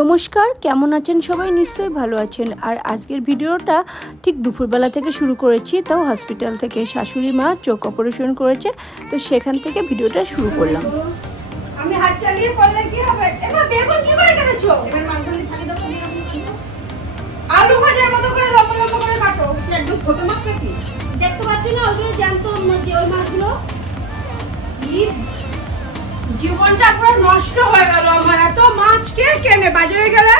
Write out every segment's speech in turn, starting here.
নমস্কার, কেমন আছেন সবাই? নিশ্চয়ই ভালো আছেন। আর আজকের ভিডিওটা ঠিক দুপুরবেলা থেকে শুরু করেছি, তাও হসপিটাল থেকে। শাশুড়ি মা চোখ অপারেশন করেছে, তো সেখান থেকে ভিডিওটা শুরু করলাম। আমি হাত চালিয়ে করলে কি হবে? এবার বেগুন কি করে কেটেছো? এবার মাছগুলি থাকে দাও তুমি আলু ভাজার মতো করে লম্বা লম্বা করে কাটো। একদম ছোট মাছ নাকি? দেখতে পাচ্ছ না ওগুলো জ্যান্ত যে ওই মাছগুলো? কি জীবনটা পুরো নষ্ট হয়ে গেল আমার। এত মাছ কে কেনে বাজারে গেলে?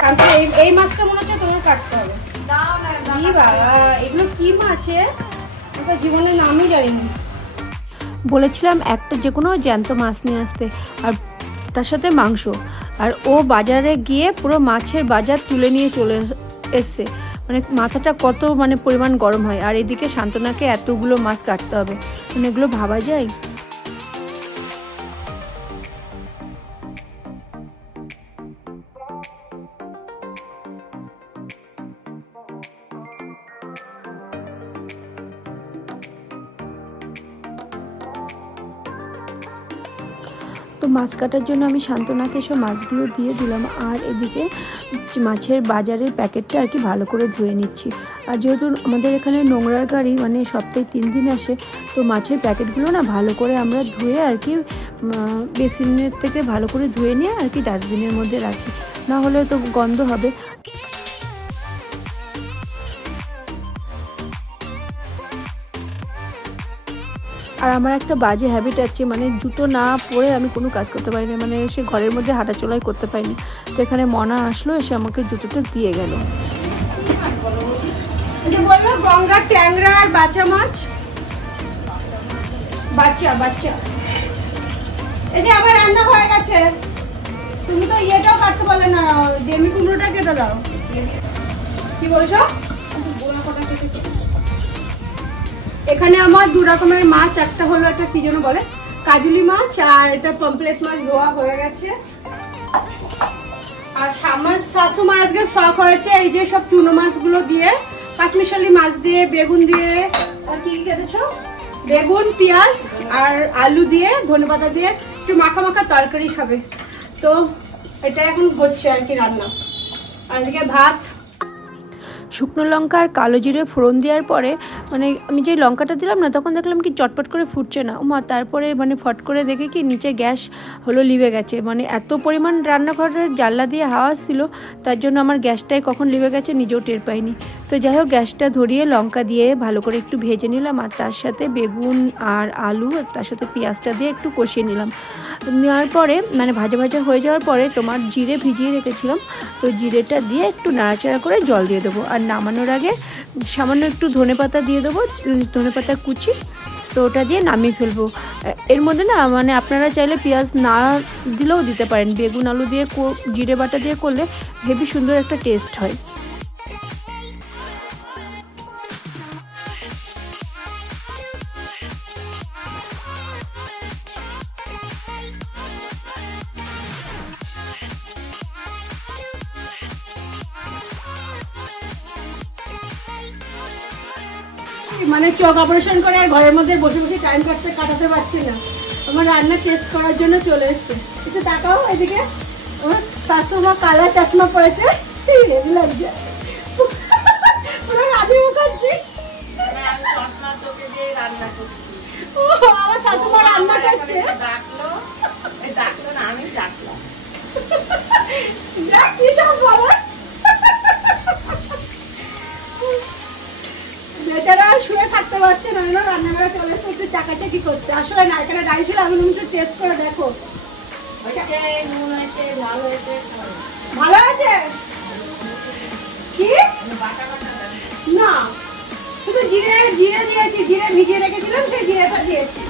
এই মাছটা মনে হচ্ছে তোমার কাটতে হবে। দাও না কি বাবা, এগুলো কি মাছ? এটা জীবনের নামই জানি না। বলেছিলাম একটা যে কোনো জ্যান্ত মাছ নিয়ে আসতে, আর তার সাথে মাংস। আর ও বাজারে গিয়ে পুরো মাছের বাজার তুলে নিয়ে চলে এসছে। মানে মাথাটা কত পরিমাণ গরম হয়। আর এদিকে শান্তনাকে এতগুলো মাছ কাটতে হবে, এগুলো ভাবা যায়? তো মাছ কাটার জন্য আমি শান্তনাকে সব মাছগুলো দিয়ে দিলাম। আর এদিকে মাছের বাজারের প্যাকেটটা আর কি ভালো করে ধুয়ে নিচ্ছি। আর যেহেতু আমাদের এখানে নোংরার গাড়ি সপ্তাহে 3 দিন আসে, তো মাছের প্যাকেটগুলো না ভালো করে আমরা ধুয়ে আর কি বেসিনের থেকে ভালো করে ধুয়ে নিয়ে আর কি ডাস্টবিনের মধ্যে রাখি, না হলে তো গন্ধ হবে। আর আমার একটা বাজে হ্যাবিট আছে, জুতো না পরে আমি কোনো কাজ করতে পারি না, সে ঘরের মধ্যে হাঁটাচলাই করতে পারিনি। তো এখানে মনা আসলো, এসে আমাকে জুতোটা দিয়ে গেল। বললো গঙ্গার ট্যাংরা আর বাচ্চা মাছ, বাচ্চা এই যে আমার রান্না হয়ে গেছে। তুমি তো ইয়েটাও কাটতে পারলে না, ডেমি কুমড়োটা কেটে দাও। কি বলছো? এখানে আমার 2 রকমের মাছ, একটা হলো একটা কি যেন বলে কাজুলি মাছ, আর এটা পমপ্লেট মাছ ধোয়া হয়ে গেছে। আর আমার শাশুমার আজকে শখ হয়েছে এই যে সব চুনো মাছগুলো দিয়ে, পাঁচমিশালি মাছ দিয়ে, বেগুন দিয়ে। আর কি কেটেছো? বেগুন, পেঁয়াজ আর আলু দিয়ে, ধনেপাতা দিয়ে একটু মাখা মাখা তরকারি খাবে। তো এটা এখন হচ্ছে আর কি রান্না। আর এদিকে ভাত। শুকনো লঙ্কা আর কালো জিরে ফোড়ন দেওয়ার পরে আমি যে লঙ্কাটা দিলাম না, তখন দেখলাম কি চটপট করে ফুটছে না। তারপরে ফট করে দেখে কি নিচে গ্যাস হলো লিভে গেছে। এত পরিমাণ রান্নাঘরের জানলা দিয়ে হাওয়া ছিল, তার জন্য আমার গ্যাসটাই কখন লিভে গেছে নিজেও টের পাইনি। তো যাই হোক, গ্যাসটা ধরিয়ে লঙ্কা দিয়ে ভালো করে একটু ভেজে নিলাম, আর তার সাথে বেগুন আর আলু, তার সাথে পেঁয়াজটা দিয়ে একটু কষিয়ে নিলাম। নেওয়ার পরে ভাজা ভাজা হয়ে যাওয়ার পরে তোমার জিরে ভিজিয়ে রেখেছিলাম, তো জিরেটা দিয়ে একটু নাড়াচাড়া করে জল দিয়ে দেবো। আর নামানোর আগে সামান্য একটু ধনেপাতা দিয়ে দেবো, ধনেপাতা কুচি। তো ওটা দিয়ে নামিয়ে ফেলবো। এর মধ্যে না আপনারা চাইলে পেঁয়াজ না দিলেও দিতে পারেন। বেগুন আলু দিয়ে জিরে বাটা দিয়ে করলে হেবি সুন্দর একটা টেস্ট হয়। চোখ অপারেশন করে আর ঘরের মধ্যে বসে বসে টাইম কাটাতে পারছি না। আমার রান্না টেস্ট করার জন্য চলে এসছে। একটু তাকাও এদিকে, আমার শাশুমা কালা চশমা পড়েছে, লাগছে পুরো রাধি মুখার্জি। আমার শাশুমা রান্না করছে, কি সব বলো। বেচারা শুয়ে থাকতে পারছে না, রান্নাঘরে চলে এসে একটু চাকাচাকি করতে। আসলে না, এখানে দাঁড়িয়ে ছিল, আমি একটু টেস্ট করে দেখো। ভালো আছে কি না? শুধু জিরে দিয়েছি, জিরে ভিজিয়ে রেখেছিলাম, সেই জিরেটা দিয়েছি,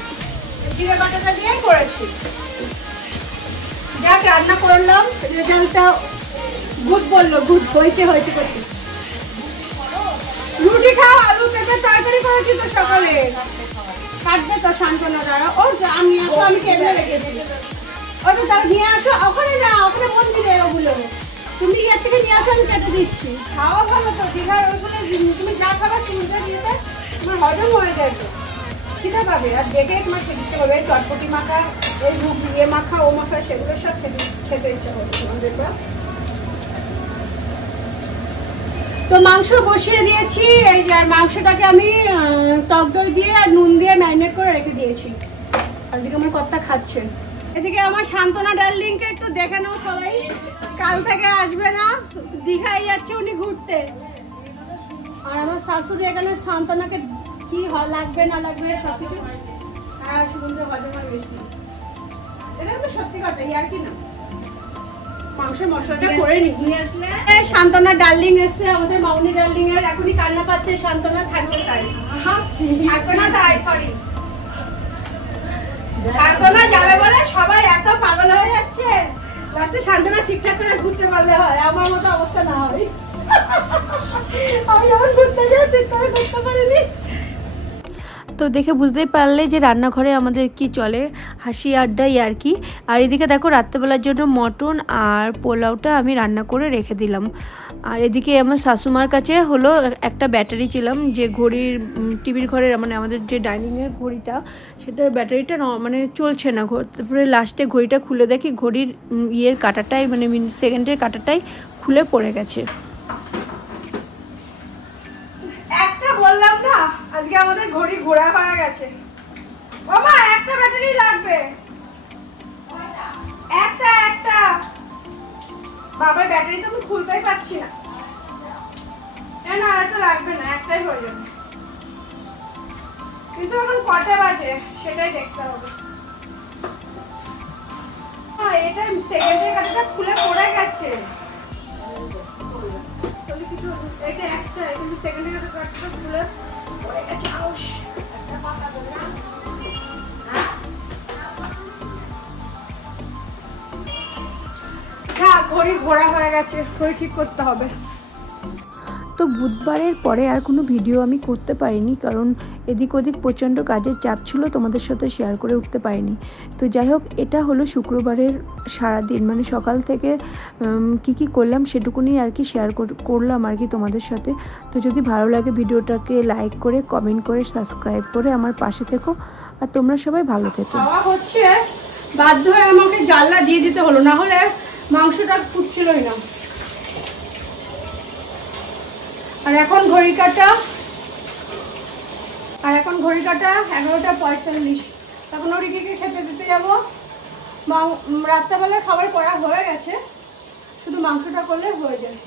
জিরে বাটাটা দিয়ে করেছি। যাক, রান্না করলাম, রেজাল্টটা গুড বললো, গুড হয়েছে করতে। রুটি খাও, আলু পেঁপে তরকারি করেছি তো সকালে। কাটবে তো শান্তনা দ্বারা। ও আমি টেবিলে রেখেছি, ওটা তাও নিয়ে আসো। ওখানে না, ওখানে মন্দিরে ওগুলো তুমি এর থেকে নিয়ে আসো, আমি কেটে দিচ্ছি। খাওয়া ভালো তো, দীঘার ওখানে তুমি যা খাবার চিন্তা দিতে তোমার হজম হয়ে যায় তো, খিদে পাবে। আর দেখে তোমার খেতে ইচ্ছে হবে, চটপটি মাখা, এই মাখা ও মাখা, সেগুলো সব খেতে ইচ্ছা হবে তোমাদের। তো মাংস বসিয়ে দিয়েছি, এই যে আর মাংসটাকে আমি টক দই দিয়ে আর নুন দিয়ে ম্যারিনেট করে রেখে দিয়েছি। আর এদিকে আমার কর্তা খাচ্ছে। এদিকে আমার সান্তনা ডার্লিংকে একটু দেখে নাও সবাই, কাল থেকে আসবে না, দীঘায় যাচ্ছে উনি ঘুরতে। আর আমার শাশুড়ি এখানে সান্তনাকে কি লাগবে না লাগবে সব কিছু, আর সুগন্ধ হজম হয় বেশি। এটা তো সত্যি কথা, আর কি না মাংসের মশলাটা করে নিয়ে আসলে। সান্তনা ডার্লিং এসছে, আমাদের মাউনি ডার্লিং এর এখনই কান্না পাচ্ছে, সান্তনা থাকবে তাই না, তাই সরি সান্তনা যাবে বলে সবাই এত পাগল হয়ে যাচ্ছে, লাস্টে সান্তনা ঠিকঠাক করে ঘুরতে পারলে হয়, আমার মতো অবস্থা না হয়। আমি যখন ঘুরতে যাই ঠিক করে ঘুরতে পারিনি। তো দেখে বুঝতেই পারলে যে রান্নাঘরে আমাদের কি চলে, হাসি আড্ডাই আর কি। আর এদিকে দেখো রাত্রেবেলার জন্য মটন আর পোলাওটা আমি রান্না করে রেখে দিলাম। আর এদিকে আমার শাশুমার কাছে হলো একটা ব্যাটারি ছিলাম, যে ঘড়ির টিভির ঘরের মানে আমাদের যে ডাইনিংয়ের ঘড়িটা, সেটার ব্যাটারিটা মানে চলছে না। তারপরে লাস্টে ঘড়িটা খুলে দেখি ঘড়ির ইয়ের কাঁটাটাই মানে সেকেন্ডের কাঁটাটাই খুলে পড়ে গেছে। বললাম না আজকে আমাদের ঘড়ি ঘোরা হয়ে গেছে। ওমা একটা ব্যাটারি লাগবে, একটা বাবার ব্যাটারি তো আমি খুলতেই পারছি না। না আর একটা লাগবে না, একটাই হয়ে যাবে। কিন্তু এখন কটা বাজে সেটাই দেখতে হবে। এটা সেকেন্ডের কাছে খুলে পড়ে গেছে। এটা একটা কিন্তু সেকেন্ডের কাছে খুলে পড়ে গেছে। ঘড়ি ঘোরা হয়ে গেছে, ঘড়ি ঠিক করতে হবে। তো বুধবারের পরে আর কোনো ভিডিও আমি করতে পারিনি, কারণ এদিক ওদিক প্রচণ্ড কাজের চাপ ছিল, তোমাদের সাথে শেয়ার করে উঠতে পারিনি। তো যাই হোক, এটা হলো শুক্রবারের সারাদিন, মানে সকাল থেকে কি করলাম সেটুকুনি আর কি শেয়ার করলাম আর কি তোমাদের সাথে। তো যদি ভালো লাগে ভিডিওটাকে লাইক করে, কমেন্ট করে, সাবস্ক্রাইব করে আমার পাশে থেকো। আর তোমরা সবাই ভালো থেকো। খাওয়া হচ্ছে, বাধ্য হয়ে আমাকে জানলা দিয়ে দিতে হলো, না হলে মাংসটা ফুটছিলই না। আর এখন ঘড়ি কাটা 11:45। তখন ওদিকে খেতে দিতে যাবো। রাত্রেবেলা খাবার করা হয়ে গেছে, শুধু মাংসটা করলে হয়ে যায়।